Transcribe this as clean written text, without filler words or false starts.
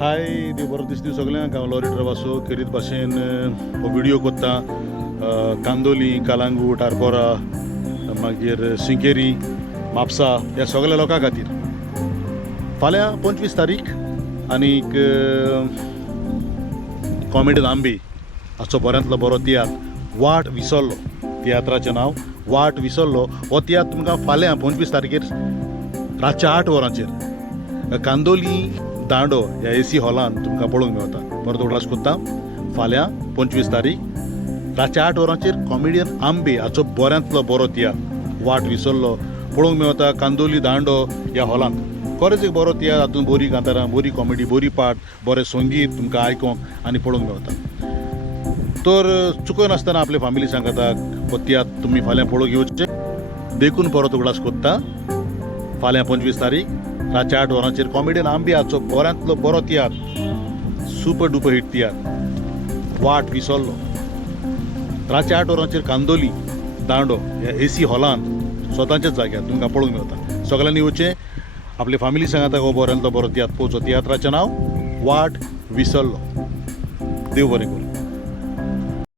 हाय देव बरो दीस दिवं सगळ्यांक हांव लॉरी ड्रायव्हर आसो खेरीत भाशेन हो व्हिडिओ कोत्ता कांदोली कालांगूट आरपोरा मागीर सिंकेरी म्हापसा ह्या सगळ्या लोकां खातीर फाल्यां 25 तारीख आनीक कॉमेडीन आंबे हाचो बऱ्यांतलो बरो तियात्र वाट विसरलो तियात्राचें नांव वाट विसरलो हो तियात्र तुमकां फाल्यां 25 तारखेर रातच्या 8 वरांचेर कांदोली दांडो ह्या एसी हॉलान तुमकां पळोवंक मेळटा परत उगडास कोत्ता फाल्यां 25 तारीख रातच्या 8 वरांचेर कॉमेडियन आंबे हाचो बऱ्यांतलो बरो तियात्र वाट विसरलो पळोवंक मेळटा कांदोली दांडो ह्या हॉलान खरेंच एक बरो तियात्र हातूंत बरी कांतारां बरी कॉमेडी बरी पाट बरें संगीत तुमकां आयकोंक आनी पळोवंक मेळटा तर चुकय नासतना आपले फॅमिली सांगता हो तियात्र तुमी फाल्यां पळोवंक येवचें देखून परत उगडास कोत्ता फाल्यां 25 तारीख रातच्या 8 वरांचेर कॉमेडीयन आंबे हाचो बऱ्यांतलो बरो tiatr super duper hit tiatr वाट विसरलो रातच्या 8 वरांचेर कांदोली दांडो ह्या एसी हॉलान स्वताच्याच जाग्यार तुमकां पळोवंक मेळटा सगळ्यांनी येवचें आपले फॅमिली सांगाता हो बऱ्यांतलो बरो तियात्र पळोवचो तियात्राचें नांव वाट विसरलो देव बरें करूं.